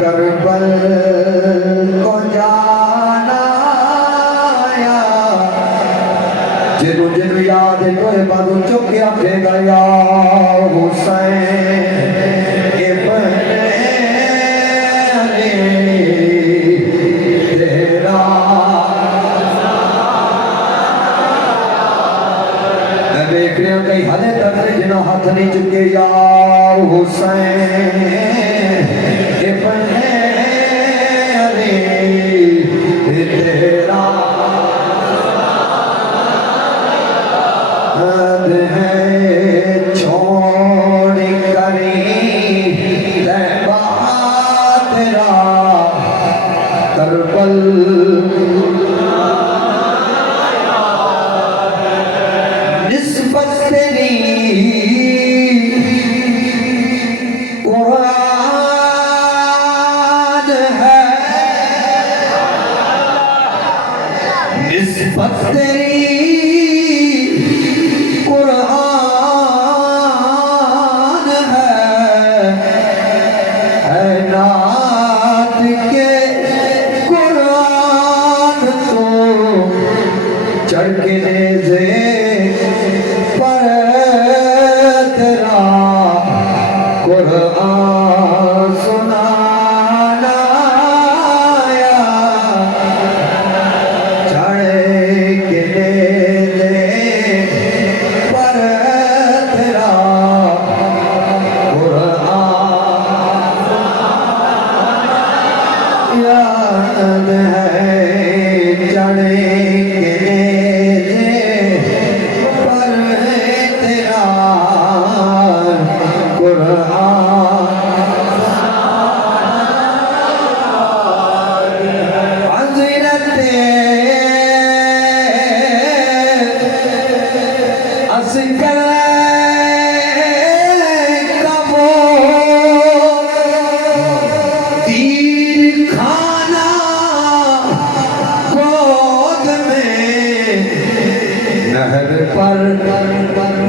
کربل کو جانا یا جنو جنو یاد کوئی بادو چکیا پھے گا یا حسین ابن علی تیرا میں دیکھ رہا ہوں کئی حلے تک جنہ ہاتھ نہیں چکے یا حسین ابن علی تیرا ہے چھوڑ کری طیبہ تیرا کربل نسبت تیری قرآن ہے نسبت تیری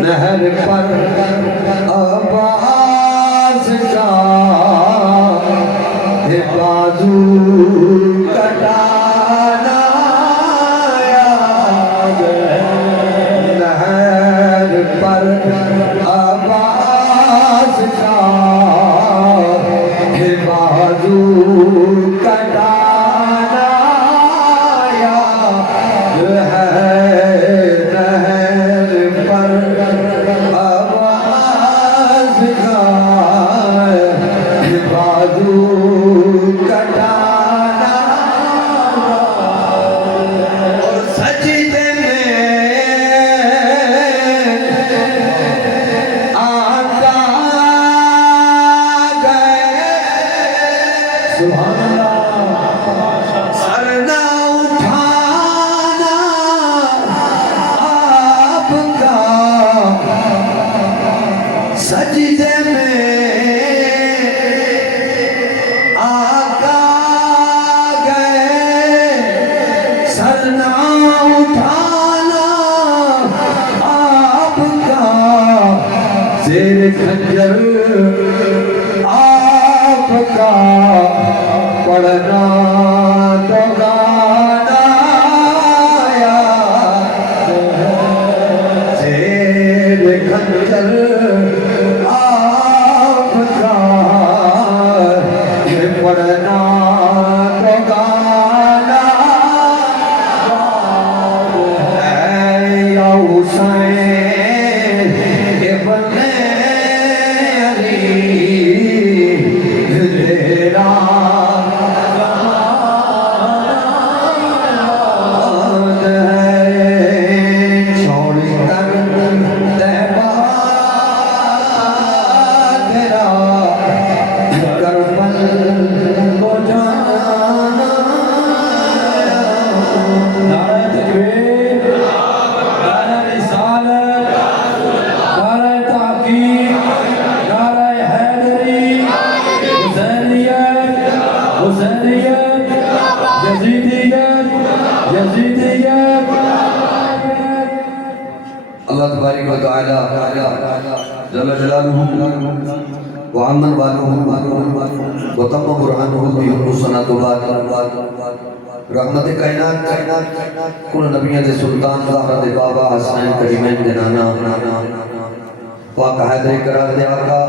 نہر پر عباس کا بازو کٹانا یاد ہے نہر پر عباس کا بازو کٹانا یاد ہے سجدے میں آقا گئے سر نہ اٹھانا آپ کا زیر خنجر آپ کا پڑھنا تو گانا یاد ہے زیر خنجر پڑھنا تو گانا ہے یا حسین ابن علی تیرا چھوڑ کر طیبہ تیرا کربل اللہ تبارک و تعالی جل جلالہ وعمن والہ وتم برہانہ بیہم صلاۃ بعد رحمت کائنات کل نبیوں دے سلطان زہرا دے بابا حسین کریمین دے نانا پاک حیدر قرار دے آقا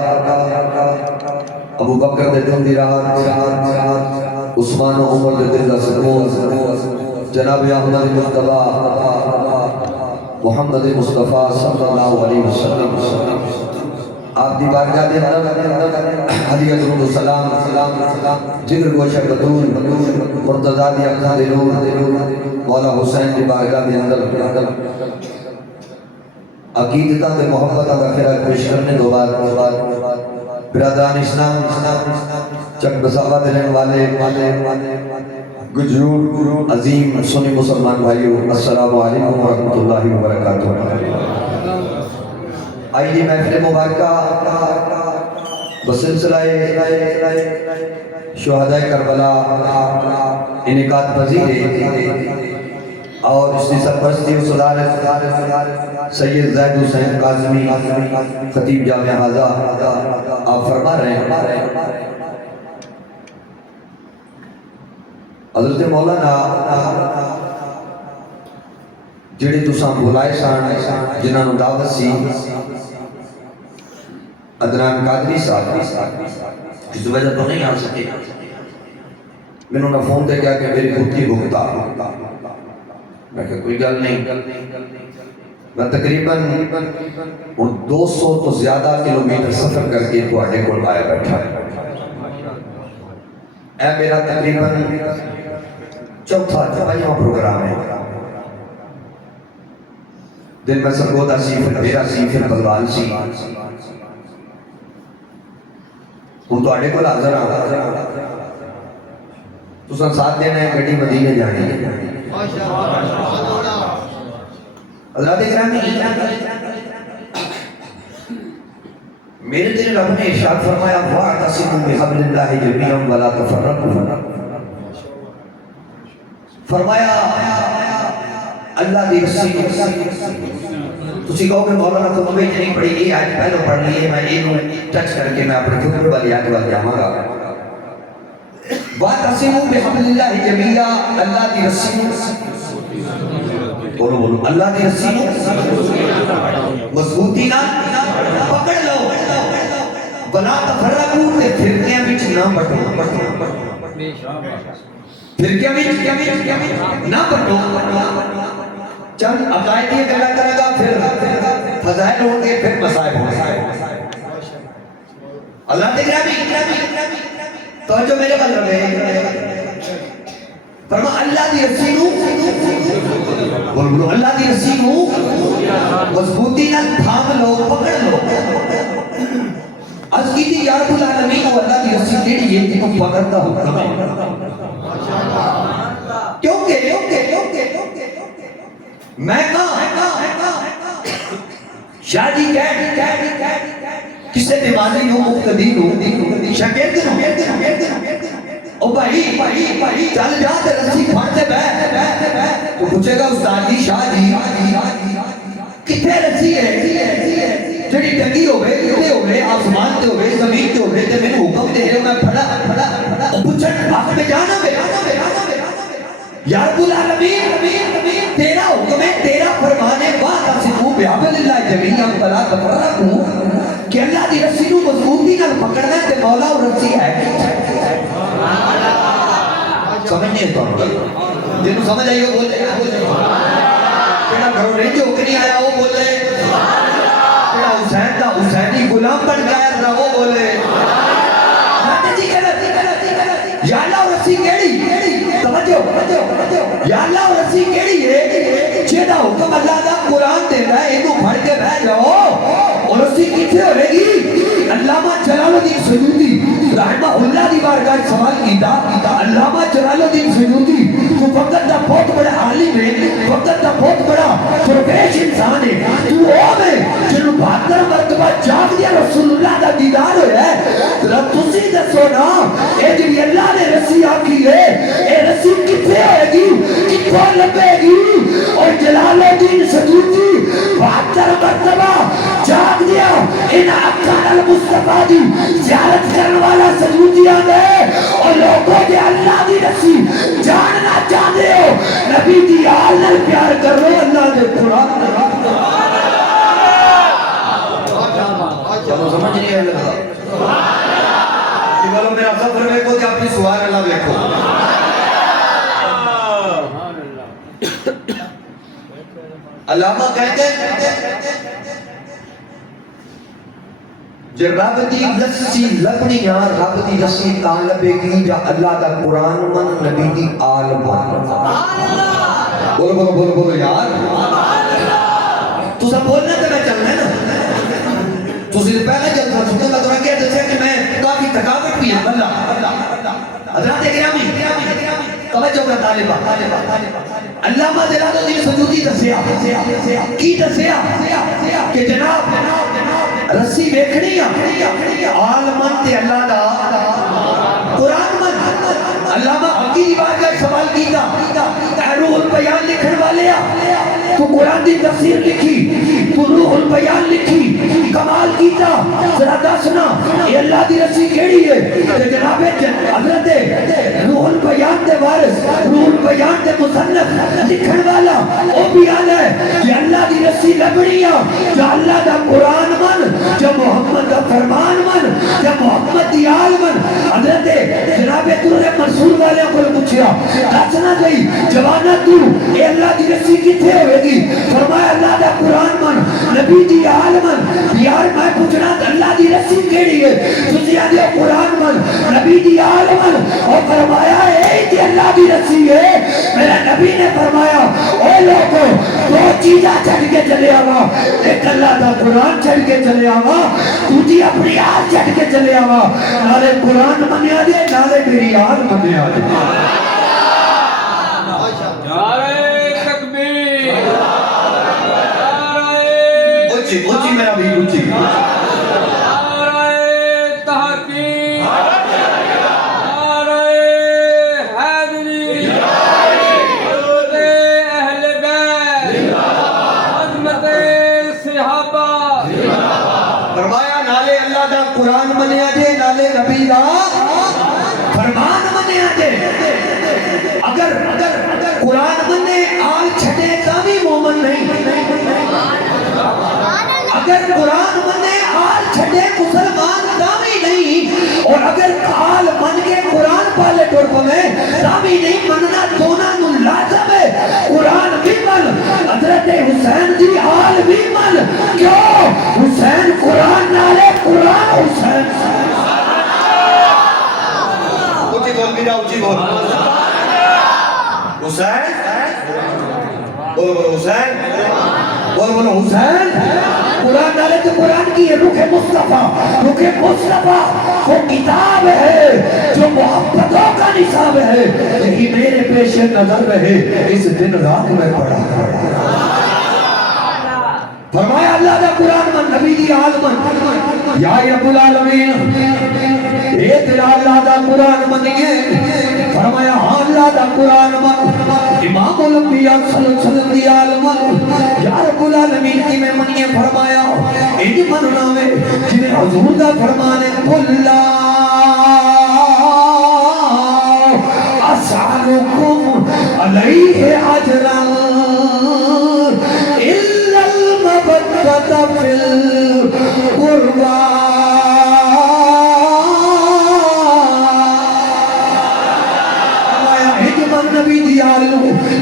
ابو بکر دے دل دی راحت عثمان و عمر دے دل دا سکون جناب احمد مصطفیٰ محمد مصطفیٰ صلی اللہ علیہ وسلم آپ دی بارگاہ دے اندر ہدیہ درود و سلام جگر گوشہ بدون مرتضیٰ دی اکھاں دے نور مولا حسین دی بارگاہ دے اندر عقیدتہ دے محبتہ کا خیرات پیش کرنے دو بار برادران اسلام چک بسابہ دلیں والے گجرور عظیم سنی مسلمان بھائیو السلام علیکم ورحمۃ اللہ وبرکاتہ آئیے محفل مبارکہ بسلسلہ شہداء کربلا انعقاد پذیر ہے اور اس کی سرپرستی و صدارت سید زید حسین کاظمی خطیب جامعہ ہازا آپ فرما رہے ہیں حضرت مولانا جڑے تساں بلائے سان جنہاں نو دعوت سی عدنان قادری صاحب اس وجہ تو نہیں آ سکے میں نے فون تے کیا کہ میری بھوتی بھگتا میں کہ کوئی گل نہیں میں تقریباً 200 تو زیادہ کلومیٹر سفر کر کے تواڈے کول آیا بیٹھا اے میرا تقریباً چوتھا پنجواں پروگرام ہے دن میں سرگودا سی پھر میرا سی پھر بلوال سی ہوں تواڈے کول حاضر ہاں تساں ساتھ دینا ہے گڈی مدینے جانی ہے حضرات اکرامی میرے دل رب نے ارشاد فرمایا وَاعْتَصِمُوا بِحَبْلِ اللَّهِ جَمِيعًا وَلَا تَفَرَّقُوا فرمایا اللہ دی رسی تسی کہو کہ مولانا تو مبیج نہیں پڑھی یہ آج پہلو پڑھ لیے میں یہ ٹچ کر کے میں اپنے خطبے والی آج وال جاؤں گا وَاعْتَصِمُوا بِحَبْلِ اللَّهِ جَمِيعًا اللہ دی رسی بولو بولو اللہ دی رسی مضبوطی نہ پکڑ لو بلا تفرقو تے فرقیاں وچ نہ بٹو فرقیاں وچ نہ بٹو چند عقائدی گلا کرے گا پھر فضائل ہوں گے پھر مسائل ہوں گے اللہ تکرہ توجہ میرے بل رہے فرما اللہ دی رسیلو بولو اللہ دی رسیلو مضبوطی نہ تھام لو پکڑ لو از کی تھی یا رب العالمین و اللہ دی رسی کیڑی یہ تھی کو پکڑتا حکم ہے کیونکہ میں کہاں شاہ جی کسے نمازی نو مقتدی نو شاگرد نو او بھائی چل جا تے رسی پھڑتے بے تو پوچھے گا استاد جی شاہ جی کتھے رسی ہے جڑی ٹنگی ہوئے کتے ہوئے آسمان تے ہوئے زمین تے ہوئے تے میں حکم دے رہے میں پھڑا او پوچھن بات میں جانا بے یا رب العالمین تیرا حکم ہے تیرا فرمان ہے وَاعْتَصِمُوا بِحَبْلِ اللَّهِ جَمِيعًا وَلَا تَفَرَّقُوا کہ اللہ دی رسی نو مضبوطی نال پکڑنا تے مولا اور رسی ہے سمجھنے تو جنہوں سمجھ آئی ہو بولے کیڑا گھروں رینج ہو کے نہیں آیا وہ بولے کیڑا حسین دا حسینی غلام بن گیا رہا وہ بولے یا اللہ رسی کیڑی توجہ یا اللہ رسی کیڑی ہے جیڑا حکم اللہ دا قرآن دے رہا ہے انہوں پھڑ کے بہ جاؤ اور رسی کتھے ہوئے گی علامہ جلال الدین سیوطی رحمہ اللہ دی بارگاہ سوال کیتا علامہ جلال الدین سیوطی تو وقت دا بہت بڑا عالم ہے وقت دا بہت بڑا پرویش انسان ہے تو وہ میں جنہوں 72 مرتبہ جاگ دیا رسول اللہ دا دیدار ہویا ہے رب تسی دسو نا اے جنہی اللہ نے رسی آکی ہے اے رسی کتھے ہوئے گی کتھے لبے گی اور جلال الدین سیوطی 72 مرتبہ جاگ دیا دیو ان اکان المصطفیٰ دی زیارت کرن والا سجودیاں دے اور لوگوں دے اللہ دی رسی جاننا چاہتے ہو نبی دی آل نال پیار کر رہے اللہ دے قرآن سمجھ نہیں ہے لگا بولو میرا سفر میں کو کہ اپنی سوال اللہ دیکھو علامہ کہتے ہیں جو رب دی لسی لبنی یا رب دی لسی تاں لبے گی یا اللہ دا قرآن من نبی دی آل من بولو بولو بولو بولو یار تو سب بولنا تو میں چلنا ہے نا تو صرف پہلے جب تھا سکتے میں تمہیں کہتے تھے کہ میں کافی تھکاوٹ بھی ہے اللہ حضرات گرامی توجہ کا طالبہ علامہ جلال الدین سجودی دسیا کی دسیا کہ جناب رسی بیکھنی آل من تے اللہ دا قرآن من علامہ حقیقی بار کا سوال کیتا روح البیان لکھن والے تو قرآن دی تفسیر لکھی تو روح البیان لکھی کمال کیتا ذرا دسنا یہ اللہ دی رسی کیڑی ہے کہ جناب حضرت روح البیان دے وارث روح البیان دے مصنف لکھن والا او بیان ہے کہ اللہ دی رسی لبنی جو اللہ دا قرآن من جو محمد دا فرمان من جو محمد دی آل من حضرت جناب ترے منصور والے کو پوچھیا دسنا گئی جوانا تو اے اللہ دی رسی کتھے ہوئے گی فرمایا اللہ دا قرآن من نبی دی آل من یار میں پوچھنا اللہ دی رسی کیڑی ہے تجھے آدھے قرآن من نبی دی آل من اور فرمایا اے دی اللہ دی رسی ہے میرا نبی نے فرمایا اے لوگوں دو چیزاں چڑھ کے چلے آوا ایک اللہ دا قرآن چڑھ کے چلے آوا تجھے اپنی آل چڑھ کے چلے آوا نالے قرآن منیا دے نالے میری آل منیا دے اچھی میرا بھی اچھی نعرہ تحقیق نعرہ حیدری حضرت اہل بیت عظمت صحابہ فرمایا نالے اللہ دا قرآن منیا دے نالے نبی دا فرمان منیا دے اگر قرآن منے آل چھٹے کامی مومن نہیں اگر قرآن منے آل چھٹے مسلمان کامی نہیں اور اگر آل من کے قرآن پالے ٹور پمیں کامی نہیں مننا دونا نو لازم ہے قرآن بھی من حضرت حسین دی آل بھی من کیوں حسین قرآن نالے قرآن حسین اچھی بول میرا اچھی بول حسین بولو بولو حسین بولو بولو حسین قرآن نالے تو قرآن کی ہے روح مصطفیٰ وہ کتاب ہے جو محبتوں کا نصاب ہے یہی میرے پیش نظر رہے اس دن رات میں پڑھا فرمایا اللہ دا قرآن من نبی دی آل من یا رب العالمین اے تیرا اللہ دا قرآن من یہ فرمایا ہاں اللہ دا قرآن من امام الانبیاء صلی اللہ علیہ وسلم دی آل من یا رب العالمین کی میں من یہ فرمایا ایڈی مننا میں جنہیں حضور دا فرمانے قُلَّا أَسْأَلُكُمْ عَلَيْهِ أَجْرًا إِلَّا الْمَوَدَّةَ فِي الْقُرْبَى نبی دی آل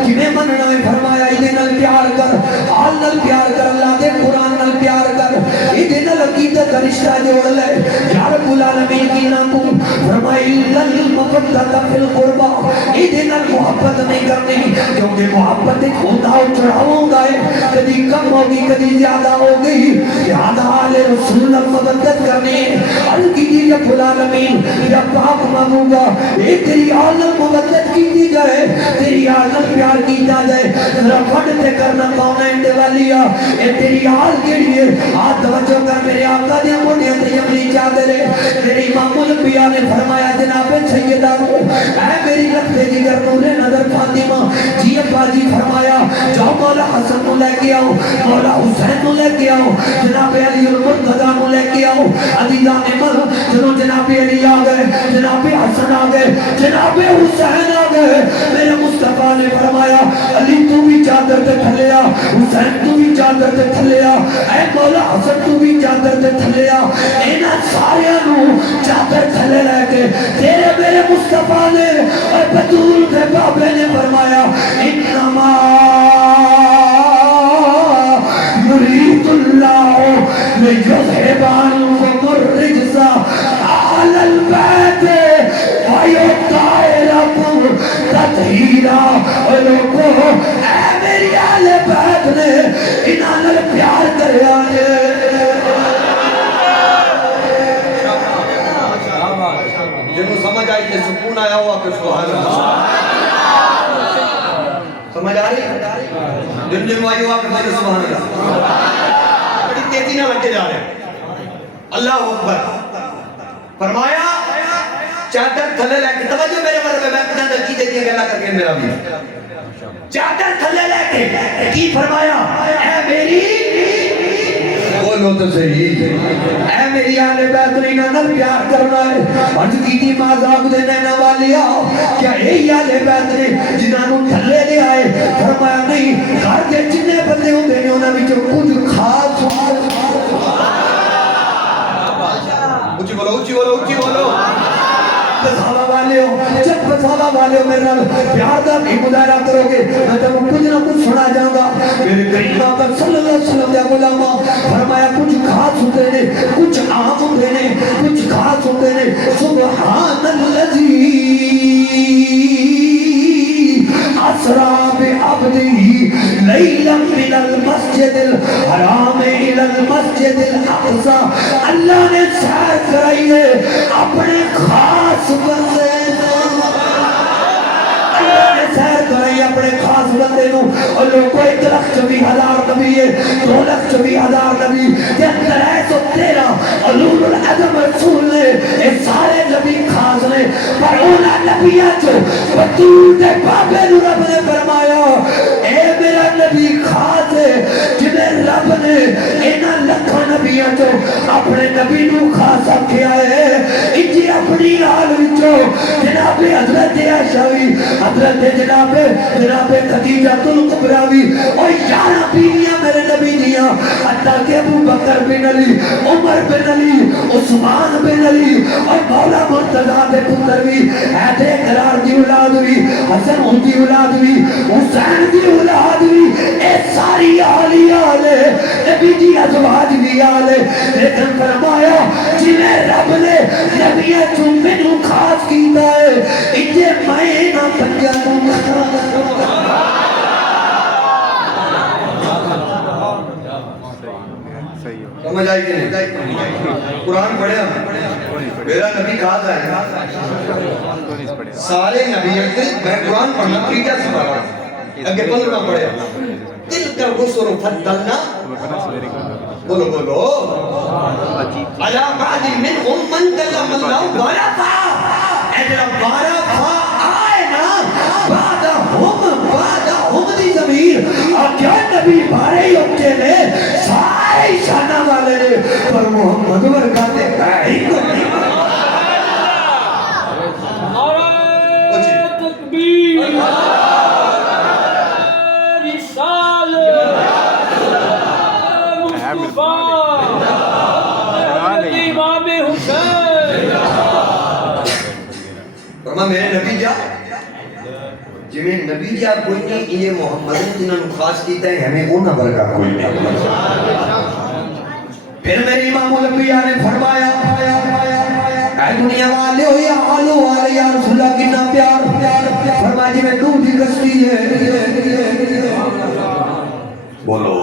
جنہیں مننا ہے فرمایا ایدے نل پیار کر آل نل پیار کر اللہ دے قرآن نل پیار کر ایدے نل عقیدت کا رشتہ جوڑ لے یا رب العالمین کی نامو فرمایا اللہ المقدت فی القربہ ایدے نل محبت نہیں کرنی کیونکہ محبت ایک ہوتا ہو چڑھاؤں گا ہے کدی کم ہوگی کدی زیادہ ہوگی لہذا آل رسول مقدت کرنی الگی دی رب العالمین یا پاک محبوبہ ایک تیری آل مقدت کی دی جائے تیری آل پیار کیتا جائے ذرا پڑھتے کرنا پاؤنا انڈے والیا اے تیری آل کے لیے آج توجہ کر میرے آقا دیا موٹیاں تیمری چاہتے رہے تیری امام الانبیاء نے فرمایا جناب سیدہ اے میری رکھتے جگر نور نظر فاطمہ جی ابا جی فرمایا جاؤ مولا حسن کو لے کے آؤ, مولا حسین کو لے کے آؤ, جناب علی المرتضی کو لے کے آؤ. عزیزان عمر جنہوں جناب علی آ گئے, جناب حسن آ گئے, جناب حسین آ گئے, میرے مصطفیٰ نے فرمایا علی تو بھی چادر تے تھلے آ, حسین تو بھی چادر تے تھلے آ, اے مولا حسن تو بھی چادر تے تھلے آ. اینا سارے نو چادر تھلے لے کے تیرے میرے مصطفیٰ نے اور بطول کے بابے نے فرمایا انما یرید اللہ لیذھب عنکم الرجس اہل البیت ویطہرکم تطہیرا. اور لوگو اے میری اہل بیت نے انہاں نال پیار کریا جے. جنہوں سمجھ آئی کہ سکون آیا ہوا کہ سبحان اللہ سمجھ آ رہی, جنہوں آئی ہوا کہ سبحان اللہ بڑی تیزی نہ لگے جا رہے. اللہ اکبر فرمایا چادر تھلے لے کے, توجہ میرے مرے میں کتنا دلکی دیتی ہے گلا کر کے میرا بھی, چادر تھلے لے کے کی فرمایا اے میری بولو تو صحیح, اے میری آل بیت نے انہاں پیار کرنا ہے. عرض کی تھی مذاق دے نینا والیا کیا یہی آل بیت نے جنہاں نو تھلے لے آئے. فرمایا نہیں, گھر کے جتنے بندے ہوندے نے انہاں وچوں کچھ خاص اچھی بولو اچھی بولو اچھی بولو بسالہ والے ہو, جب بسالہ والے ہو میرے نال پیار دا بھی مظاہرہ کرو گے میں تو کچھ نہ کچھ سنا جاؤں گا. میرے کریم آقا صلی اللہ علیہ وسلم دے غلاماں فرمایا کچھ خاص ہوتے نے, کچھ عام ہوتے نے, کچھ خاص ہوتے نے. سبحان الذی اسرا بعبدہ لیلا من المسجد الحرام الى المسجد الاقصى. اللہ نے سیر کرائی ہے اپنے خاص بندے نے, اللہ نے سیر کرائی اپنے خاص بندے نو. اور لوگوں 1,24,000 نبی ہے, 2,24,000 نبی, 313 علول العظم رسول نے, یہ سارے نبی خاص نے. پر اونا نبیہ جو بطول دے بابے نو رب نے فرمایا اے میرا نبی خاص ہے جنہیں رب نے اینا لکھا نبیہ جو اپنے نبی نو خاص کیا ہے. انجی اپنی حال وچو جناب حضرت عائشہ, حضرت جناب خدیجہ الکبریٰ اور 11 بیویاں میرے نبی دیاں, حتیٰ کہ ابو بکر بن علی, عمر بن علی, عثمان بن علی اور مولا مرتضیٰ دے پتر بھی, حیدر قرار دی اولاد بھی, حسن دی اولاد بھی, حسین دی اولاد بھی, اے ساری آلی آلے نبی دی ازواج بھی آلے. لیکن فرمایا جنہیں رب نے نبیہ چومے نو خاص کیتا ہے انجھے میں نہ پنجا نو سمجھ آئی کہ نہیں؟ قرآن پڑھے ہم میرا نبی خاص ہے, سارے نبی میں قرآن پڑھنا تیجا سے پڑھا اگے 15 پڑھے دل کا غسر فدلنا بولو بولو علا بعد منہم من کلم اللہ بارفا. اے جنہا بارفا آئے نا بعد دی ضمیر اور کیا نبی بارے ہی اپنے نے سارے شانہ والے نے, پر محمد ورکاتے ہی کو نہیں. نعرہ تکبیر, رسالت, مصطفیٰ, حضرت امام حسین. فرما میرے نبی جا جمیں نبی جا کوئی نہیں, یہ محمد جنہوں نے خاص کیتا ہے ہمیں وہ نہ برکا کوئی نہیں. پھر میرے امام الانبیاء نے فرمایا اے دنیا والے ہو یا آلو والے یا رسول اللہ کی نا پیار. فرمایا جی میں نوح کی کشتی ہے, بولو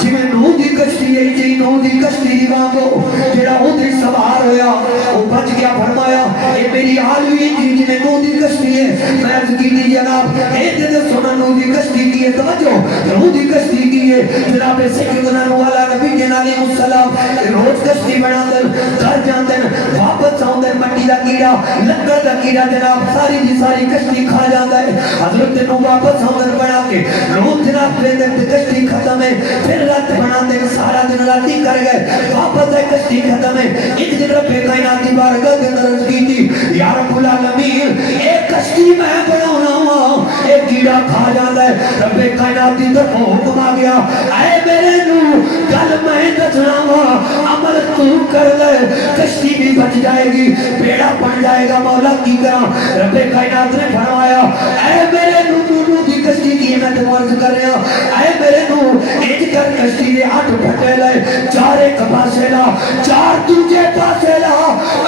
جی میں نوح کی کشتی ہے, جی نوح نوح دی کشتی دی وانگو جڑا ادھر سوار ہویا وہ بچ گیا فرمایا اے میری حال ہوئی جی جنہیں نوح دی کشتی ہے میں عرض کی دی جناب اے دے سونا نوح دی کشتی کی ہے توجہ نوح دی کشتی کی ہے جناب سیدنا نوح علیہ نبی علیہ السلام روز کشتی بنا دن گھر جان دن واپس آن دن مٹی دا کیڑا لکڑ دا کیڑا جناب ساری دی ساری کشتی کھا جاتا ہے حضرت نوح واپس آن دن بنا کے روز جناب لے دن کشتی ختم ہے پھر رات بنا دن سارا دن راتی کر گئے واپس آئے کشتی ختم ہے ایک دن رب کائنات دی بارگاہ کے اندر عرض کی تھی یا رب العالمین ایک کشتی میں بنانا ہوا ایک کیڑا کھا جاتا ہے رب کائنات دی طرف حکم آ گیا اے میرے نوح کل میں دسنا ہوا عمل تو کر لے کشتی بھی بچ جائے گی بیڑا بن جائے گا مولا کی کرا رب کائنات نے فرمایا اے میرے نوح دی کشتی کی میں تو عرض کر رہا اے میرے نوح ایک کر کشتی دے 8 پھٹے لے 4 ایک پاسے لا 4 دوجے پاسے لا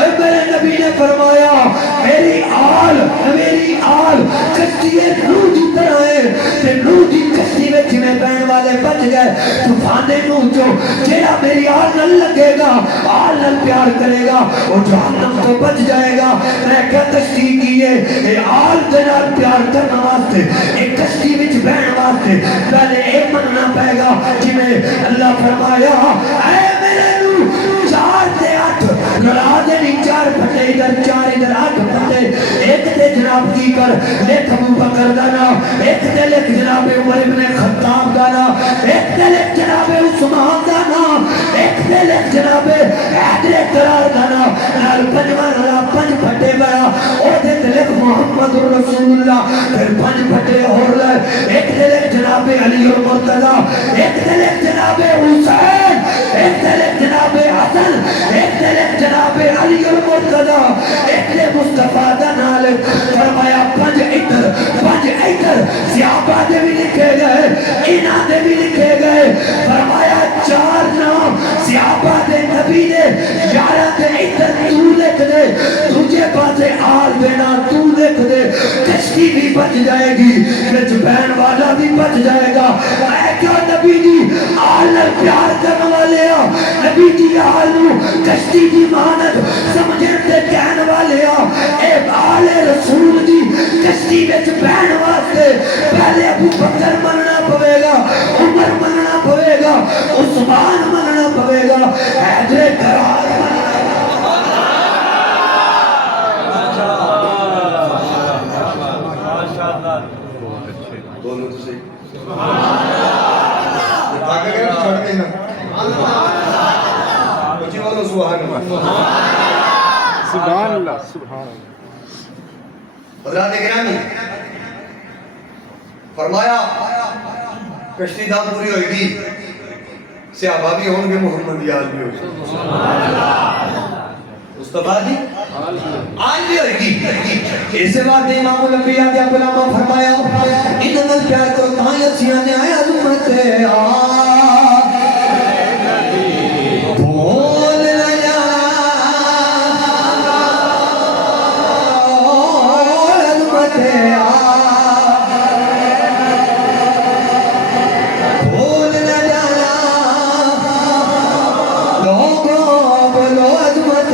اے میرے نبی نے فرمایا میری آل کشتی نوح دی طرح ہے تے نوح دی کشتی میں جمیں بہن والے بچ گئے طوفان نوح جو جیڑا میری آل نہ لگے گا آل نہ پیار کرے گا وہ جہنم تو بچ جائے گا میں کیا کشتی کی ہے اے آل دنال پیار کرنا واسطے ایک کشتی وچ بہن واسطے پہلے ایک مننا پائے گا جمیں اللہ فرمایا اے میرے نوح 4 تے 8 لڑا دے نہیں 4 پھٹے ادھر 4 ادھر 8 پھٹے ایک تے جناب کی کر لکھ ابو بکر دا نام ایک تے لکھ جناب عمر ابن خطاب دا نام ایک تے لکھ جناب عثمان دا نام ایک تے لکھ جناب حیدر قرار دا نام نال پنجواں والا 5 پھٹے بڑا اور تے لکھ محمد رسول اللہ پھر 5 پھٹے اور لے ایک تے لکھ جناب علی المرتضی ایک تے لکھ جناب حسین ایک تے لکھ جناب حسن ایک تے لکھ جناب علی المرتضی ایک تے مصطفیٰ دا نال فرمایا 5 ادھر صحابہ دے بھی لکھے گئے انہاں دے بھی لکھے گئے فرمایا 4 نام صحابہ دے نبی دے 11 دے ادھر تو لکھ دے تجھے پاسے آل دینا تو لکھ دے کشتی بھی بچ جائے گی وچ بہن والا بھی بچ جائے گا اے کیا نبی دی آل نال پیار کرنے والے ہو نبی دی آل نو کشتی دی مانت سمجھن تے کہن والے ہو اے آل رسول دی کشتی وچ بہن واسطے پہلے ابو بکر مننا پوے گا عمر مننا پوے گا عثمان مننا پوے گا حیدر قرار بولو تو صحیح سبحان اللہ سبحان اللہ حضرات گرامی فرمایا کشتی دام پوری ہوئی گی صحابہ بھی ہوں گے محمد یاد بھی ہوگی مصطفیٰ جی آج بھی ہوئی گی اسے بات امام الانبیاء دیا علماء فرمایا انہاں پیار کرو تاں یسیاں نے آیا حضرت بھول نہ جا حضرت بھول نہ جانا لوگوں بولو عظمت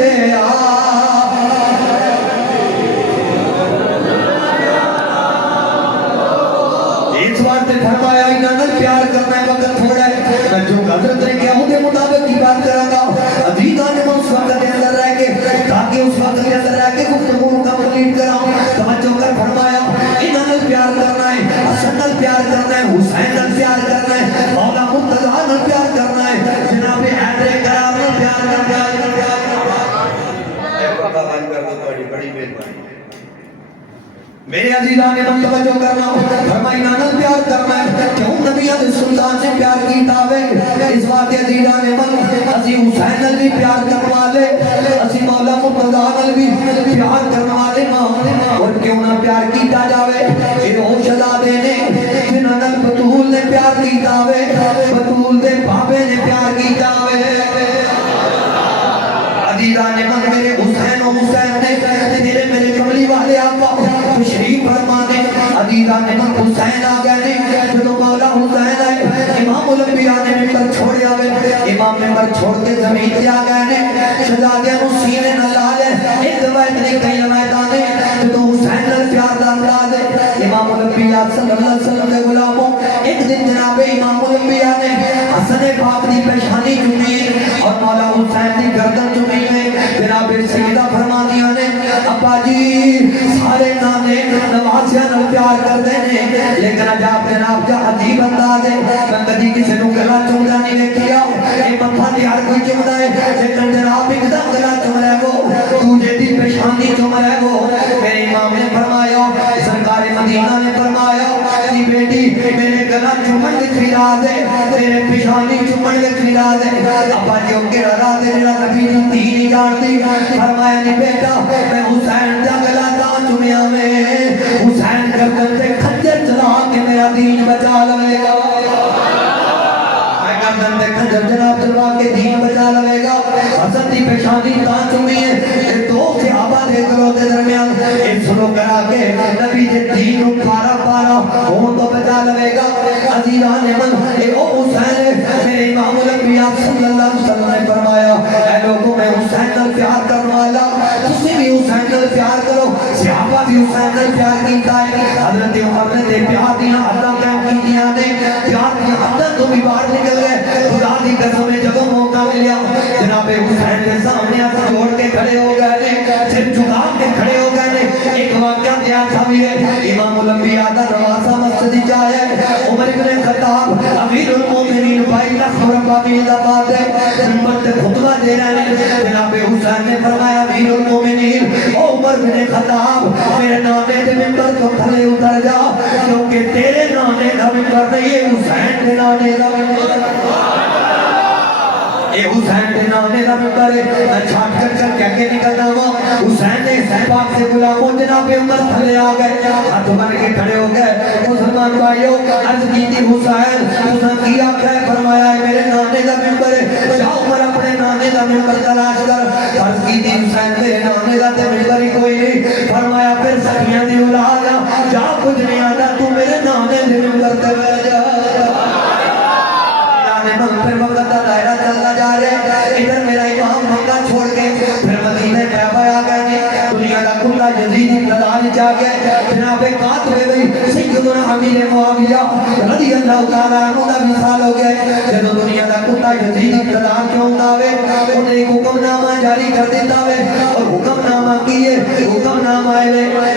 اس واسطے فرمایا انہاں پیار کرنا ہے وقت تھوڑا ہے میں جو حضرت نے کیا دے مطابق کی بات کروں گا عزیزان نے اس وقت کے اندر رہ کے تاکہ اس وقت کے اندر رہ کے گفتگو کا کمپلیٹ کراؤں توجہ کر فرمایا انہاں پیار کرنا ہے حسن نال پیار کرنا ہے حسین نال پیار کرنا ہے مولا مرتضی نال پیار کرنا ہے جناب حیدر قرار نال پیار کرنا ہے اے بابا بند کر دو تھوڑی بڑی مہربانی میرے عزیزان نے توجہ کرنا فرمائی نال پیار کرنا ہے کیوں نبیوں دے سلطان سے پیار کیتا وے اس واسطے عزیزان نے اسی حسین نال بھی پیار کرنے والے اسی مولا مرتضی نال بھی پیار کرنے والے ماں اور کیوں نہ پیار کیتا جاوے اے او شہزادے نے جنہاں نال بطول نے پیار کیتا وے بطول دے بابے نے پیار کیتا وے عزیزان نے میرے حسین و حسین نے میرے کملی والے آقا تشریف فرمانے عزیزان نے حسین آگیا نے جدو مولا حسین آئے امام الانبیاء نے ممبر چھوڑیا ہوئے امام ممبر عمر چھوڑ کے زمین تے آ گئے نے شہزادیاں نو سینے نال لا لے ایک روایت نے کئی روایتاں نے جدوں حسین نال پیار دا انداز ہے امام الانبیاء صلی اللہ علیہ وسلم دے غلاموں ایک دن جناب امام الانبیاء نے حسن پاک دی پیشانی چومی اور مولا حسین دی گردن چومی میں جناب سیدہ فرمانیاں نے ابا جی سارے نانے نوازیاں نال پیار کردے نے لیکن عجب جناب دا عجیب انداز ہے میں کدی کسی نو گلا چومدا نہیں ویکھیا اے متھا تے ہر کوئی چومدا ہے لیکن جناب ایک دم گلا چوم رہے وہ دوجے دی پیشانی چوم رہے وہ میرے امام نے فرمایا سرکار مدینہ نے فرمایا کہ بیٹی میرے گلا چومن وچ راز ہے تیرے پیشانی چومن وچ راز ہے ابا جی او کیڑا راز ہے جڑا نبی دی دھی نہیں جانتی فرمایا نہیں بیٹا میں حسین دا گلا تا چومیا میں حسین گردن تے خنجر چلا کے میرا دین بچا لے گا گردن تے خنجر جناب چلوا کے دین بچا لے گا حسن دی پیشانی تا چومی ہے اے دو صحابہ دے گروہ دے درمیان اے سلو کرا کے نبی دے دین نو پارا پارا ہون تو بچا لے گا عزیزان من اے او حسین ہے میرے امام الانبیاء صلی اللہ علیہ وسلم نے فرمایا اے لوگوں میں حسین نال پیار کرنے والا تسی بھی حسین نال پیار کرو صحابہ بھی حسین نال پیار کیتا ہے حضرت عمر نے تے پیار دیاں حداں قائم کیتیاں نے پیار دیاں حداں تو بھی باہر نکل گئے خدا دی قسم میں جب موقع ملیا جناب حسین کے سامنے ہاتھ جوڑ کے کھڑے ہو گئے نے سر جھکا کے کھڑے ہو گئے نے ایک واقعہ بیان تھا بھی ہے امام الانبیاء دا نواسا مسجد جایا ہے عمر بن خطاب امیر المومنین بھائی لخر بابی دا بات ہے منبر تے خطبہ دے رہے ہیں جناب حسین نے فرمایا امیر المومنین او عمر بن خطاب میرے نانے دے منبر تو تھلے اتر جا کیونکہ تیرے نانے دا منبر نہیں ہے حسین دے نانے دا منبر اے حسین دے نانے دا منبر ہے میں چھاٹ کر کر کہہ کے نکلنا ہوا حسین نے پاک سے غلاموں جناب عمر تھلے آ گئے ہاتھ بن کے کھڑے ہو گئے مسلمان بھائیو عرض کی تھی حسین تساں کی آکھیا ہے فرمایا ہے میرے نانے دا منبر ہے جا عمر اپنے نانے دا منبر تلاش کر عرض کی تھی حسین میرے نانے دا تے منبر ہی کوئی نہیں فرمایا پھر سکیاں دی اولاد جا کچھ نہیں آتا تو میرے نانے دے منبر تے بیٹھ جا پھر وقت کا دائرہ چلنا جا رہے ہیں ادھر میرا امام مکہ چھوڑ کے پھر مدینہ طیبہ آ گئے دنیا کا کتا یزید ابتدار جا گئے جناب قات ہوئے بھئی سیدنا امیر معاویہ رضی اللہ تعالیٰ عنہ دا مثال ہو گئے جب دنیا کا کتا یزید ابتدار کیوں داوے انہیں ایک حکم نامہ جاری کر دیتا ہوئے اور حکم نامہ کیے حکم نامہ آئے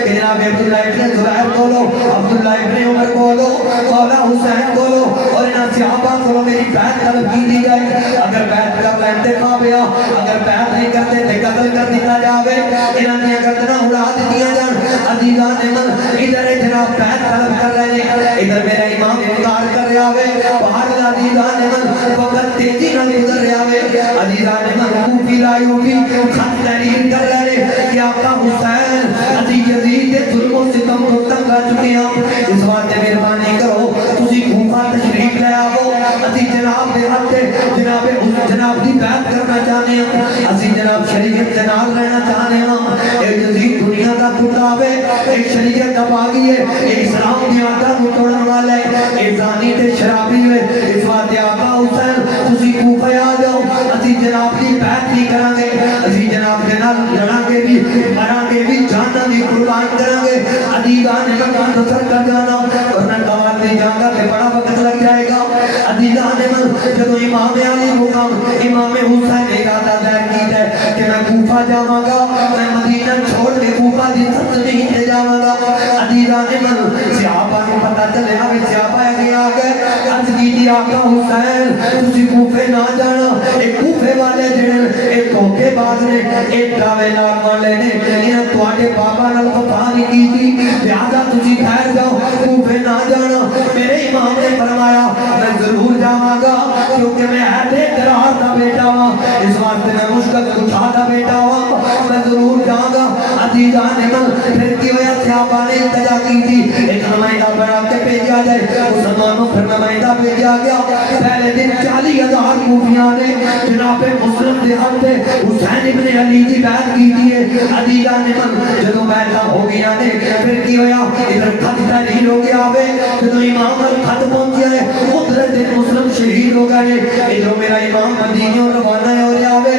کہ جناب عبداللہ ابن زبیر کولو عبداللہ ابن عمر کولو مولا حسین کولو اور انہاں صحابہ کولو میری بیعت طلب کی دی جائے اگر بیعت کا انتخاب ہوا اگر بیعت نہیں کرتے تے قتل کر دیتا جاوے انہاں نے گردناں اڑا دیا جان عزیزان من ادھر جناب بیعت طلب کر رہے ہیں ادھر میرا امام انکار کر رہا ہے باہر عزیزان من وقت تیزی نہ گزر رہا ہے عزیزان من کوفی لائیو کی خط تحریر کر رہے ہیں کہ آقا حسین عزیز یزید کے ظلم و ستم کو تنگ آ چکے ہیں اس واسطے مہربانی کرو تسی کوفہ تشریف لے آؤ عزیز جناب دے ہاتھے جناب دی بیعت کرنا چاہنے ہیں اسی جناب شریعت کے نال رہنا چاہنے ہیں اے یزید دنیا کا کتاب ہے ایک شریعت دباغی ہے ایک اسلام دی آقا متوڑن والا ہے ایک زانی تے شرابی ہے اس واسطے آقا حسین تسی کوفہ آ جاؤ اسی جناب دی بیعت نہیں کریں گے اسی جناب کے نال لڑاں گے بھی مران گے بھی جانا بھی قربان کریں گے عزیزان نے منتصر کر جانا ورنہ گوار دے جانا کہ بڑا وقت لگ جائے گا عزیزان من جب امام علی مقام امام حسین ارادہ ظاہر کی ہے کہ میں کوفہ جاواں گا میں مدینہ چھوڑ کے کوفہ دی سرزمین تے جاواں گا عزیزان من صحابہ کو پتہ چلے ہمیں صحابہ آگے آ گئے عرض کی تھی آقا حسین تسی کوفے نہ جانا اے کوفے والے جڑے اے دھوکے باز نے اے دعوے لاگ والے نے انہاں تواڈے بابا نال وفا نہیں کیتی لہذا تسی ٹھہر جاؤ کوفے نہ جانا میرے امام نے فرمایا میں ضرور جاواں گا کیونکہ میں اہل قرار دا بیٹا ہوں اس واسطے میں مشکل کچھا دا بیٹا ہوں میں ضرور جاؤں گا عزیزان من پھر کی ہویا صحابہ نے التجا کی تھی ایک نمائندہ بنا کے بھیجا جائے مسلمانوں پھر نمائندہ بھیجا گیا پہلے دن 40,000 کوفیاں نے جناب مسلم دے ہاتھ تے حسین ابن علی دی بیعت کیتی ہے عزیزاں نے من جدوں بیعت ہو گیا نے پھر کی ہویا ادھر خط تحریر ہو گیا وے جدوں امام ال خط پہنچیا ہے ادھر دن مسلم شہید ہو گئے ادھر میرا امام مدینہ روانہ ہو رہا وے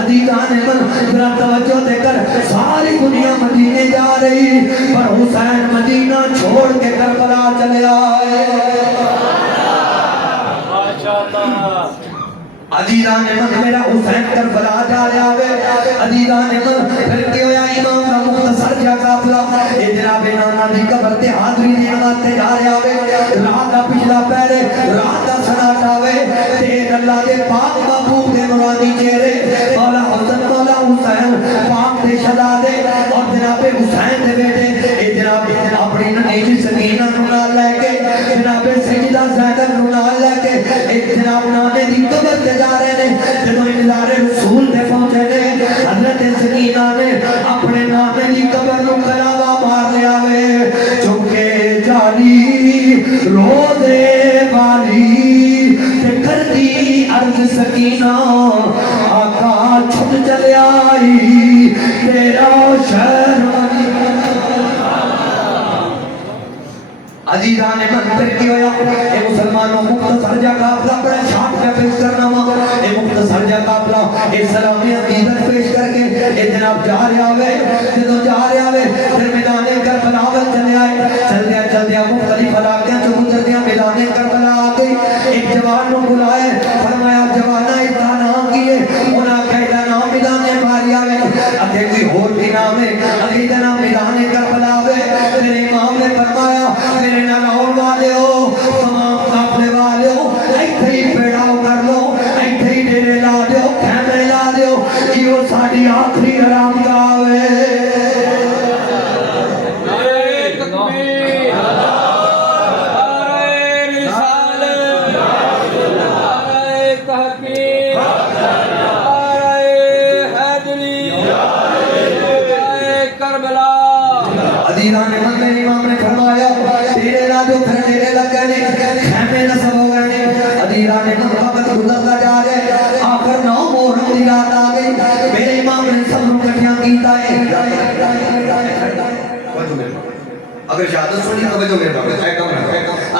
عزیزاں نے من ذرا توجہ دے کر ساری دنیا مدینے جا رہی پر حسین مدینہ چھوڑ کے کربلا چلے آئے عزیزان من میرا حسین کربلا جا رہا ہے عزیزان من پھر کیا ہویا امام کا مختصر جا قافلہ اے جناب نانا دی قبر تے حاضری دین واسطے جا رہا ہے رات دا پچھلا پہرے رات دا سناٹا وے تے اللہ دے پاک محبوب دے نورانی چہرے مولا حسن مولا حسین پاک دے شہزادے اور جناب حسین دے بیٹے اے جناب اپنی ننھی سکینہ نوں نال لے کے جناب سیدہ زینب نوں نال لے کے اے جناب نانے دی قبر تے جا رہے ہیں جدوں انتظار رسول تے پہنچے نے حضرت سکینہ نے اپنے نانے دی قبر نوں کلاوا مار لیا وے چونکہ جاری روزے والی تے کر دی عرض سکینہ آقا چھٹ چلے آئی تیرا شہر عزیزان من پھر کی ہویا اے مسلمانوں مختصر جا قافلہ بڑا شاٹ کا پیش کرنا وا اے مختصر جا قافلہ اے سلامی عقیدت پیش کر کے اے جناب جا رہا ہوئے جدو جا رہا ہوئے پھر میدان کربلا چلے آئے چلدیا مختلف علاقے جو گزردیا میدان کربلا آ گئی ایک جوان نو بلائے فرمایا جوانا اتنا نام کیے انہاں کہتا نام میدان پاریا میں اگے کوئی اور بھی نام ہے اگے نام میدان کربلا ہوئے میرے امام نے فرمایا میرے نال والے ہو تمام قافلے والے ہو ایتھے ہی پیڑاؤ کر لو ایتھے ہی ڈیرے لا دیو خیمے لا دیو یہ ساڈی آخری آرام گاہ ہے عزیزان من میرے امام نے فرمایا تیرے لا جو پھر تیرے لگ گئے خیمے نصب ہو گئے عزیزان من وقت گزرتا جا رہے آخر 9 محرم دی رات آ گئی میرے امام نے سب نو کٹھیاں کیتا ہے اگر شہادت سنی توجہ میرے پاس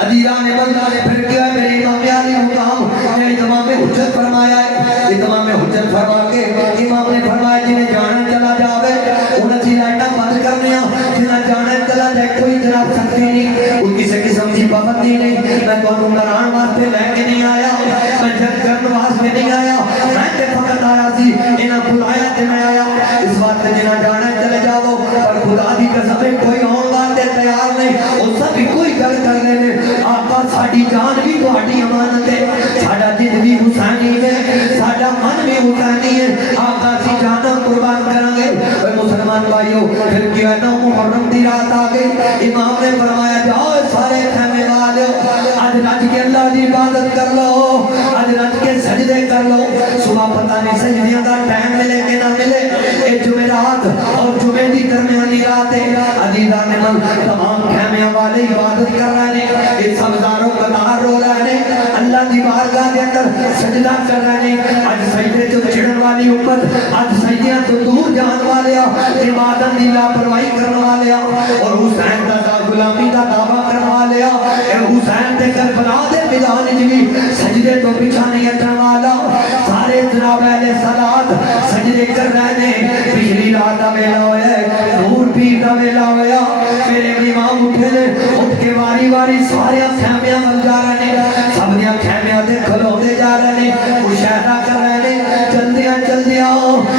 عزیزان من پھر کیا ہے میرے امام علی مقام نے اتمام حجت فرمایا ہے اتمام حجت فرما کے امام نے فرمایا جنہیں جانا چلا جاوے انہیں سی لائٹا بند کرنے جنہیں جانا چلا جائے کوئی جناب سکتی نہیں ان کسی قسم کی پابندی نہیں میں تو کران واسطے لے کے نہیں آیا میں جنگ کرنے واسطے نہیں آیا میں تے فقط آیا سی انہیں بلایا تے میں آیا اس واسطے جنہیں جانا چلے جاؤ اور خدا دی قسم کوئی ہون واسطے تیار نہیں وہ سب کوئی گل کر لینے آقا ساڑی جان بھی تو ہٹی امانت ہے ساڑا دل بھی حسینی ہے ساڑا من بھی حسینی ہے آقا سی جانا قربان کریں گے اے مسلمان بھائیو پھر کیا 9 محرم دی رات آ گئی امام نے فرمایا جاؤ سارے خیمے والے آج رج کے اللہ دی عبادت کر لو آج رج کے سجدے کر لو صبح پتہ نہیں سجدیاں دا ٹائم ملے کہ نہ ملے اے جمعرات اور جمعے دی درمیانی رات ہے عزیزان من تمام خیمے والے عبادت کر رہے ہیں اس ہزاروں قطار رو رہے ہیں اللہ دی بارگاہ دے اندر سجدہ کر رہے ہیں آج سجدے تو چڑھن والی امت آج سجدیاں تو دور جان والے عبادت دی لاپرواہی کرنے والے اور حسین دا غلامی دا دعویٰ کرنے والے اے حسین تے کربلا دے میدان جی سجدے تو پیچھا نہیں ہٹنے والا سارے جناب اہل صلات سجدے کر رہے ہیں پچھلی رات دا ویلا ہویا ہے نور پیر دا ویلا ہویا میرے امام اٹھے نے اٹھ کے واری واری سارے خیمیاں بن جا رہے ہیں سب دیا خیمیاں دے کھلوتے جا رہے ہیں مشاہدہ کر رہے ہیں جلدیاں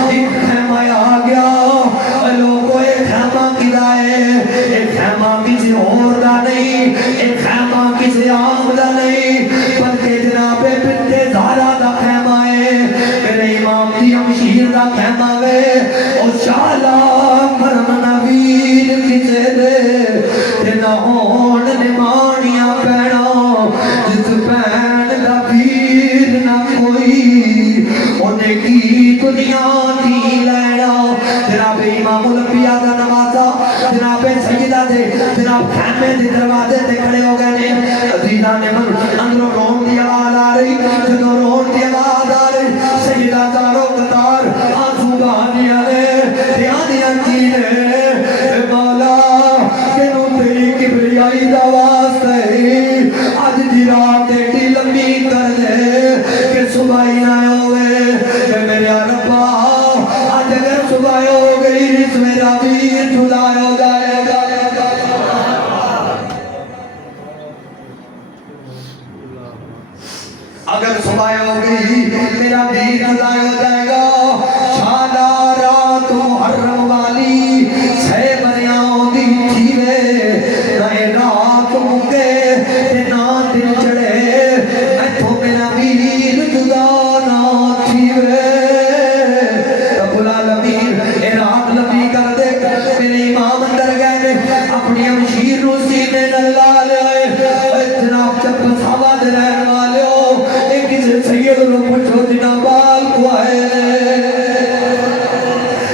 ایک خیمہ آ گیا لوگوں ایک خیمہ کدا ہے ایک خیمہ کسی اور دا نہیں ایک خیمہ کسی عام دا نہیں بلکہ جناب بنت زہرا دا خیمہ ہے میرے امام دی امشیر دا خیمہ ہے او شالا مرم نویر کسے دے تینا ہون نمانیاں پینا جس پین دا پیر نہ کوئی انہیں کی دنیا دی لینا جناب امام الانبیاء دا نوازا جناب سجدہ دے جناب خیمے دے دروازے تے کھڑے ہو گئے نے عزیزان من اندروں رون دی آواز آ رہی جدوں رون دی آواز آ رہی سجدہ داروں قطار ضائع ہو گئی میرا بھی ضائع ہو جائے گا شالارا تو محرم والی سے بریاں دی تھیوے نئے رات مکے تے نا دل چڑے میں تو میرا بھی جدا نا تھیوے رب العالمین اے رات لمبی کر دے میرے امام اندر گئے اپنی امشیر نو سینے نلا لے جناب جب صحابہ دے رہن والے ہو ایک کسی سید نو پوچھو جنا بال کو آئے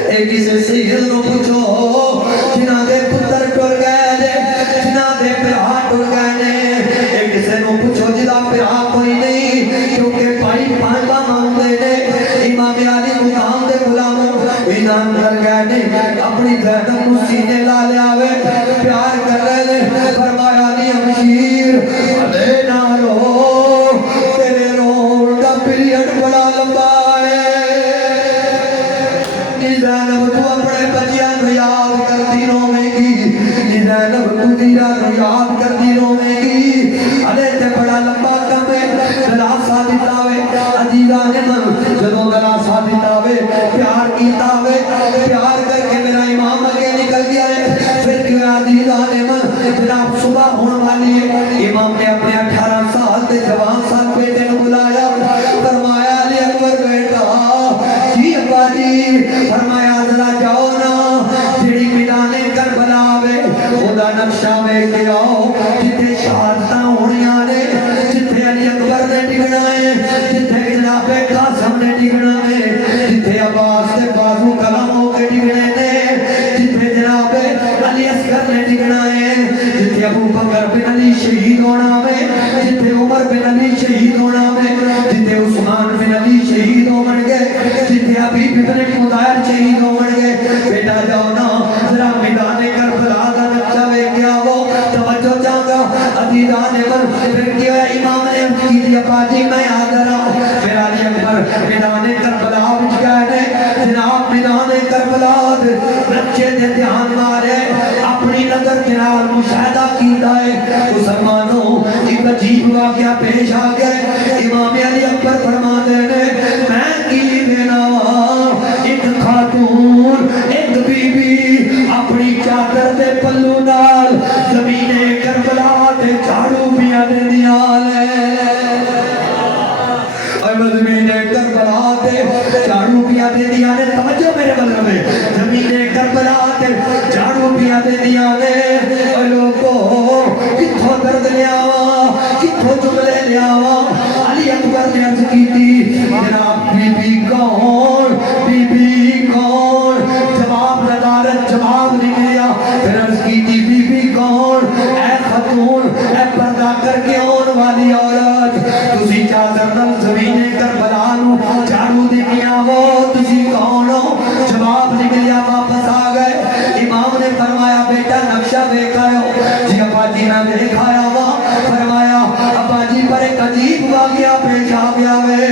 ایک کسی سید نو پوچھو جنا دے پتر ٹر گئے جنا دے پیرا ٹر گئے ایک کسی نو پوچھو جنا پیرا کوئی نہیں کیونکہ بھائی پانچا مانگے نے امام علی مقام دے غلاموں انان کر گئے اپنی زینب کو سینے لا لے آوے پیار کر رہے فرمایا نہیں امشیر ادے نہ رو تیرے رون کا پیریڈ بڑا لمبا ہے نی زینب تو اپنے بچیاں نو یاد کرتی روے گی نی زینب تو دیرا نو یاد کرتی روے گی ادے تے بڑا لمبا کم ہے دلاسا دیتا وے عزیزان من جدوں دلاسا دیتا وے پیار کیتا وے پیار کر کے میرا امام آگے نکل گیا ہے پھر کیوں عزیزان من جناب صبح ہونے والی ہے امام نے اپنے 18 سال دے جوان سال بیٹے نے بلایا فرمایا علی اکبر بیٹا جی ابا جی فرمایا ذرا جاؤ نا جڑی میدان کربلا وے خدا نقشہ میں کے آؤ جتھے شہادتاں ہونیاں نے جتھے علی اکبر نے ڈگنا ہے جتھے جناب قاسم نے ڈگنا ہے جتھے عباس کے بازو کلام ہو کے ڈگنے نے جتھے جناب علی اصغر نے ڈگنا ہے جتھے ابو بکر بن علی شہید ہونا ہے جتھے عمر بن علی شہید ہونا ہے جتھے عثمان بن علی شہید ہو من گئے جتھے حبیب ابن خدائر شہید ہو من گئے بیٹا جاؤ نا ذرا میدان کربلا کا نقشہ وے کیا وہ توجہ چاہتا عزیزان من پھر کیا امام نے کی دیا باجی میں حاضر ہوں پھر علی اکبر میدان کربلا وچ گئے جناب میدان کربلا نقشے دے دھیان مارے اپنی نظر کے نال مشاہدہ کیتا ہے مسلمانوں ایک عجیب واقعہ پیش آ گیا امام علی اکبر فرماتے ہیں میں کی دینا ایک خاتون ایک بی بی اپنی چادر دے پلو نال زمین کربلا تے جھاڑو پیا دے دیالے زمین کربلا تے جھاڑو پیا دے دیالے توجہ میرے بلر میں زمین کربلا تے جھاڑو پیا دے دیالے لوگوں کتھو درد لیاوا کتھو جملے لیاوا علی اکبر نے عرض کی تھی جناب بی بی کون بی بی کون جواب ندارت جواب نہیں لیا پھر عرض کی تھی بی بی کون اے خاتون اے پردہ کر کے آن والی عورت تسی چادر نال زمین کربلا نو جھاڑو دے گیا وہ تسی کون ہو جواب نہیں لیا واپس آ گئے امام نے فرمایا بیٹا نقشہ دیکھا ہو جی ابا جی میں دیکھایا ہوا فرمایا ابا جی پر ایک عجیب واقعہ پیش آ گیا وے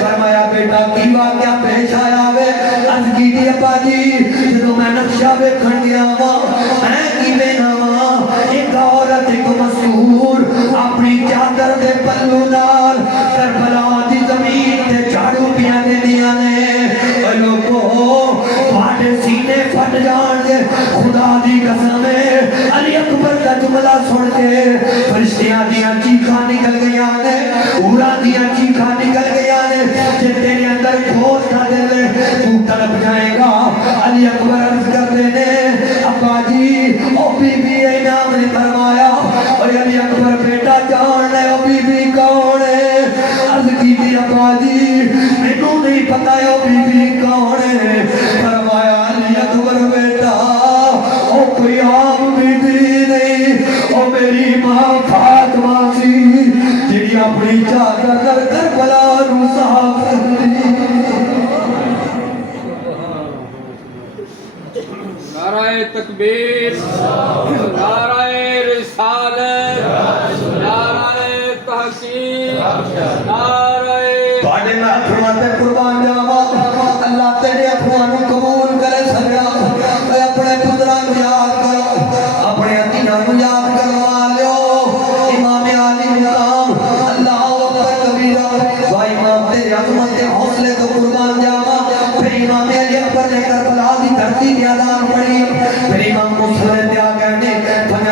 فرمایا بیٹا کی واقعہ پیش آیا وے عرض کی تھی ابا جی جدو میں نقشہ دیکھن گیا ہوا میں کی بیناوا ایک عورت ایک مستور اپنی چادر دے پلو نال کربلا دی زمین تے جھاڑو پیا دے دیا نے لوگوں پھاٹے سینے پھٹ جان گے خدا دی قسم ہے علی اکبر کا جملہ سن کے فرشتیاں دیاں چیخاں نکل گیا نے اورا دیاں چیخاں نکل گیا نے جے تیرے اندر گھوش نہ دے لے تو تڑپ جائے گا علی اکبر عرض کر دے نے ابا جی او بی بی امام نے فرمایا اور علی اکبر بیٹا جان لے او بی بی کون ہے عرض کی تھی ابا جی مینوں نہیں پتا او بی بی کون ہے فرمایا علی اکبر بیٹا او کوئی عام بی بی نہیں او میری ماں فاطمہ سی جڑی اپنی چادر نال کربلا نو صاف کرتی نعرہ تکبیر نعرہ رسالت نعرہ تحقیق نعرہ تواڈے میں فرماتے قربان جاواں اللہ تیرے افوانو قبول کرے سجا اپنے پتراں نو یاد کرو اپنے عتیاں نو یاد کروا لیو امام علی مقام اللہ اکبر کبیرہ بھائی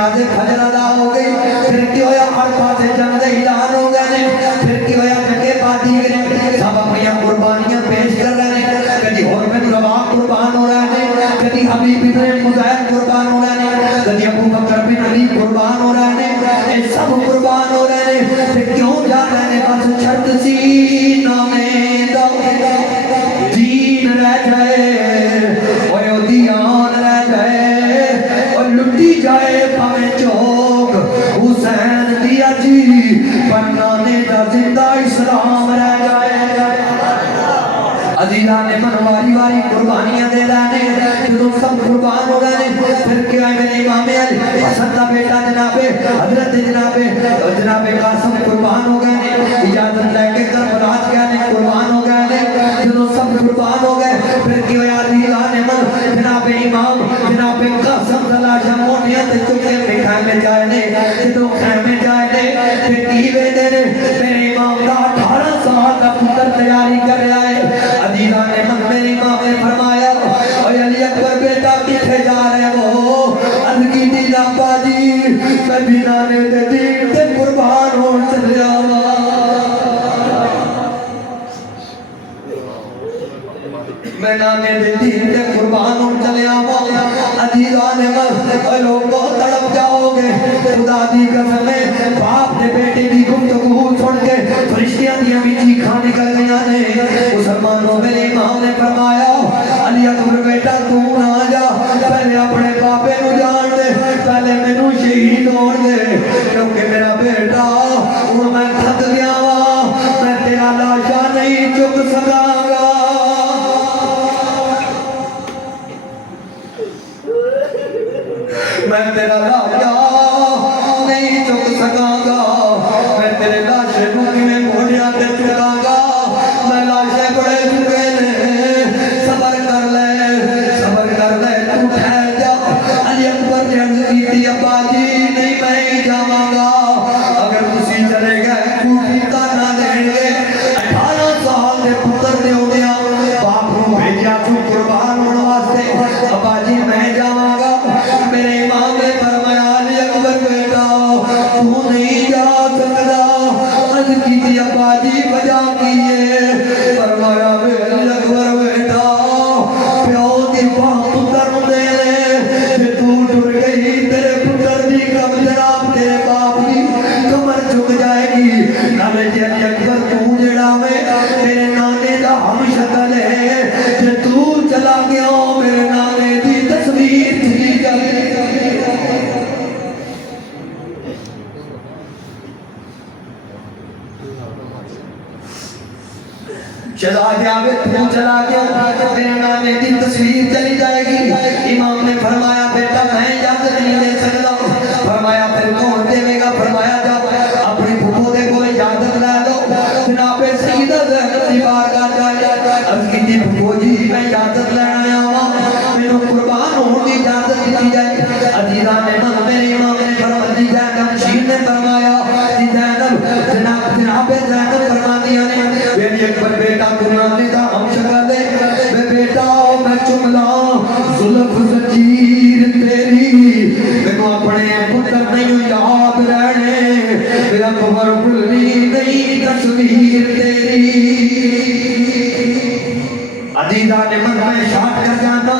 نماز فجر ادا ہو گئی پھر کی ہویا ہر پاسے جنگ دے اعلان ہو گئے پھر کی ہویا جنگے پاتی گئے سب اپنی قربانیاں پیش کر رہے ہیں کدی اور میں روا قربان ہو رہے ہیں کدی حبیب بن مظاہر قربان ہو رہے ہیں کدی ابو بکر بن علی قربان ہو رہے ہیں یہ سب قربان ہو رہے ہیں پھر کیوں جا رہے ہیں بس شرط سی نامے دا دین رہ جائے اور دیان رہ جائے اور لٹی جائے پاویں چوک حسین دیا جی پنانے دا زندہ اسلام رہ جائے عزیزان نے منواری واری قربانیاں دے رہے ہیں جو سب قربان ہو رہے ہیں پھر کیا ہے میرے امام علی حسن کا بیٹا جناب حضرت جناب قاسم قربان ہو گئے ہیں اجازت لے کے کربلا کیا نے قربان ہو گئے ہیں جو سب قربان ہو گئے پھر کیا ہے عزیزان نے جناب امام جناب قاسم تلاشا مونیاں تے چکے مٹھائی میں جائے نے جو خیمے جائے نے پھر کی ویندے نے میرے امام کا 18 سال کا پتر تیاری کر رہا ہے عزیزان نے من میری ماں نے فرمایا اے علی اکبر بیٹا کتھے جا رہے ہو عرض کی تھی ابا جی میں بھی نانے دے دین تے قربان ہو چل جاواں میں نانے دے دین تے قربان ہو چلے آواں عزیزان نے من لوگوں تڑپ جاؤ گے خدا دی قسم ہے باپ نے بیٹے دی گفتگو سن کے فرشتیاں دیاں بھی چیخاں نکل گئیاں نے مسلمانوں میرے امام نے فرمایا علی اکبر بیٹا تو نہ جا پہلے اپنے باپے نو جان دے پہلے مینوں شہید ہون دے کیونکہ میرا بیٹا ہن میں تھک گیا وا میں تیرا لاشا نہیں چک سکاں گا میں تیرا لاشا نہیں چک سکاں گا میں تیرے لاشے نو کیویں موڑیاں تے چکاں گا میں لاشے بڑے چکے نے صبر کر لے تو ٹھہر جا علی اکبر نے عرض کی ابا جی نہیں میں ہی جاواں گا اگر تسی چلے گئے کوئی تانا دین گے 18 سال دے پتر دے ہوندیاں باپ نو بھیجیا تو قربان ہون واسطے ابا جی میں جاواں گا میرے امام نے فرمایا علی اکبر بیٹا تو نہیں جا سکدا عرض کی تھی ابا جی وجہ کی ہے فرمایا علی اکبر بیٹا پیو دی باہ پتر دے لے تو ڈر گئی تیرے پتر دی کم جناب تیرے باپ دی کمر جھک جائے گی نالے جی علی اکبر تو جڑا میں میرے نانے دا ہم شکل ہے جے تو چلا گیا میرے نانے دی تصویر تھی جائے چلا گیا تو چلا گیا میرے نانے دی تصویر چلی جائے گی امام نے فرمایا بیٹا میں اجازت نہیں دے سکتا فرمایا پھر کون دے گا فرمایا جا اپنی پھپھو دے کو اجازت لے دو جناب سیدہ زینب دی بارگاہ جائے عرض کی پھپھو جی میں اجازت لینا آیا ہوں مینوں قربان ہونے کی اجازت دی جائے عزیزان نے من میرے امام نے فرمایا دی زینب شیر نے فرمایا دی زینب جناب زینب فرماندیاں نے میری اکبر بیٹا قرآن دا ہم شکل دے بے بیٹا میں چملا ظلف زنجیر تیری میں اپنے پتر نہیں یاد رہنے میرا قبر بھلنی نہیں تصویر تیری عزیزہ نے من میں شاد کر جانا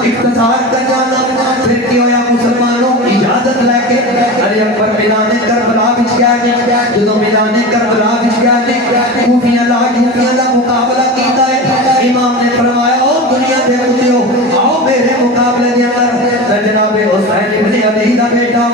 اقتصاد کر جانا پھر کی ہویا مسلمانوں اجازت لے کے علی اکبر میدان کربلا بچ گیا نہیں جدو میدان کربلا بچ گیا نہیں کوفیاں لاجوفیاں دا مقابلہ کیتا ہے امام نے فرمایا او دنیا دے کتیو آؤ میرے مقابلے دے اندر جناب حسین ابن علی دا بیٹا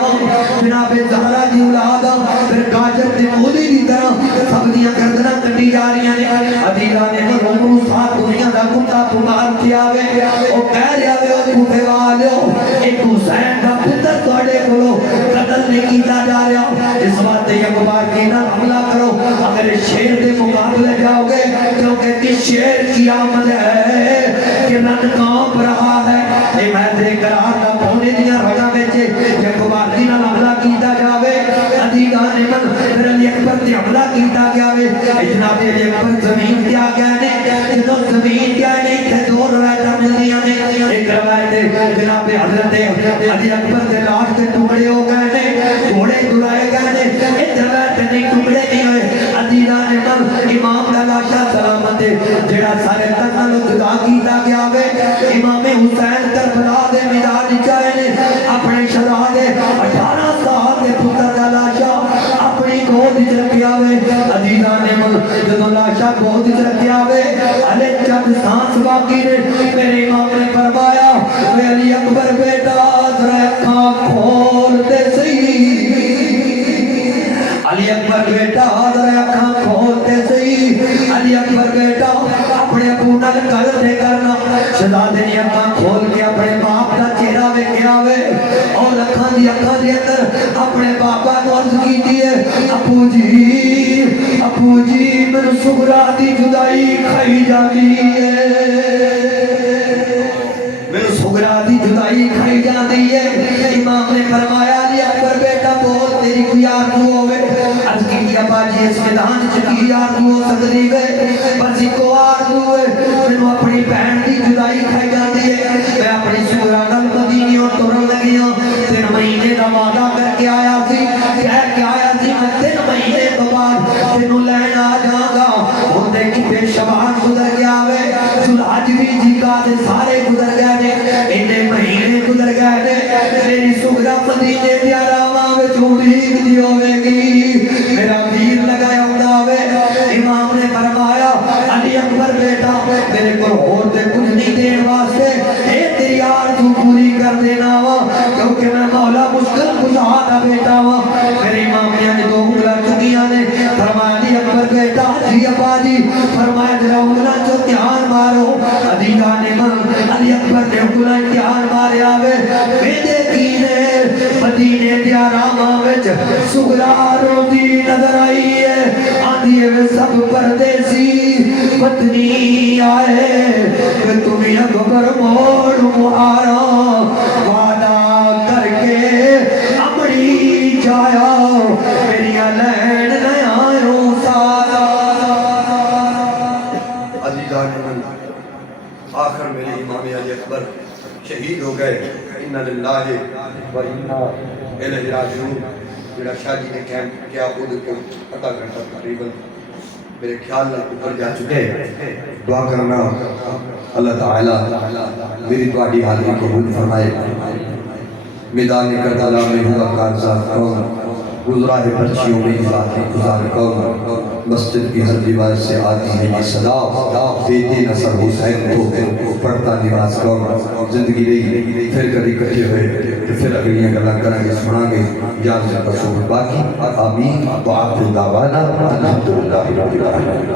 جناب زہرا دی اولاد پھر گاجر تے مولی دی طرح سب دیاں گردناں کٹی جا رہی ہیں عزیزاں نے عمر ساتھ دنیا دا کتا پکار کیا وے او کہہ رہا وے او کوفے والو ایک حسین دا پتر تواڈے کولو قتل نہیں کیتا جا رہا اس واسطے یک بار کے نال حملہ کرو اگر شیر دے مقابلے جاؤ گے کیونکہ کس شیر کی آمد ہے کہ رن کانپ رہا ہے اے میدر قرار دا پونے دیاں رگاں وچ یک بار کے نال حملہ کیتا جاوے عزیزان من پھر علی اکبر تے حملہ کیتا گیا وے جناب علی اکبر زمین تے آ گئے نے جدوں زمین تے آئے نے تے دو روایتاں ملدیاں نے ایک روایت جناب حضرت علی اکبر دے لاش تے ٹکڑے ہو گئے نے گھوڑے دلائے گئے نے ادھر بیٹھے نہیں ٹکڑے نہیں ہوئے عزیزان من امام دا لاشا سلامت جڑا سارے تنال جدا کیتا گیا وے امام حسین کربلا دے میدان چائے نے اپنے شہزادے 18 سال دے پتر دا لاشا اپنی گود وچ رکھیا وے عزیزان من جدوں لاشا گود وچ رکھیا وے ہلے چند سانس باقی نے میرے امام نے فرمایا اے علی اکبر بیٹا ذرا اکھاں کھول تے صحیح علی اکبر بیٹا ذرا اکھاں کھول تے صحیح علی اکبر بیٹا اپنے ابو نال گل تے کرنا شہزادے نے اکھاں کھول کے اپنے باپ دا چہرہ ویکھیا وے اور اکھاں دے اندر اپنے باپا نو عرض کیتی ہے ابو جی مینوں سغرا دی جدائی کھائی جاتی ہے میرے سغرا دی جدائی کھائی جاتی ہے امام نے فرمایا علی اکبر بیٹا بول تیری کوئی آرزو ہوئے عرض کی ابا جی اس میدان چکی آرزو ہو سکتی ہے بس ایک آرزو ہے میں اپنی بہن دی جدائی کھائی جاتی ہے میں اپنی سغرا نال مدینے اور ترن لگی ہوں 3 مہینے دا وعدہ کر کے آیا سی کہہ کے آیا سی میں 3 مہینے تو بعد تینوں لین آ جاؤں گا ہن دیکھی بے شبان گزر گیا وے ذوالحج بھی جھکا دے سارے گزر گئے نے اتنے مہینے گزر گئے نے میری سغرا مدینے دے آراواں وچ اڑیک دی ہوے گی میرا ویر لگایا ہوندا وے امام نے فرمایا علی اکبر بیٹا میرے کو اور تے کچھ نہیں دین واسطے اے تیری آرزو پوری کر دینا وا کیونکہ میں مولا مشکل کشا دا بیٹا وا میرے امام نے 2 انگلاں چکیاں نے فرمایا علی اکبر بیٹا جی ابا جی فرمایا ذرا انگلاں چو دھیان مارو عزیزان من علی اکبر نے انگلاں دھیان ماریا وے ویندے کینے مدینے دے آراواں وچ سغرا روندی نظر آئی ہے آندھی وے سب پردیسی پتنی آئے کہ تمہیں اکبر موڑ مہارا وعدہ کر کے اپنی جایا میری لین نہ آئیوں سارا عزیزان من آخر میرے امام علی اکبر شہید ہو گئے اِنَّا لِلَّهِ وَإِنَّا إِلَيْهِ رَاجِعُونَ میرا شاہ جی نے کیا خود کو آدھا گھنٹہ تقریباً میرے خیال میں اوپر جا چکے دعا کرنا اللہ تعالی میری تواڈی حاضری قبول فرمائے میدان کربلا میں ہوا کارزار کون گزراہ پرچیوں میں باتیں گزار کون مسجد کی ہر دیوار سے آتی ہے یہ صدا دیتے نصر حسین کو پڑھتا نماز کون زندگی رہی پھر کبھی کٹھے ہوئے تو پھر اگلیاں گلاں کریں گے سنائیں گے جان سے پسوں باقی آمین وآخر دعوانا الحمدللہ رب العالمین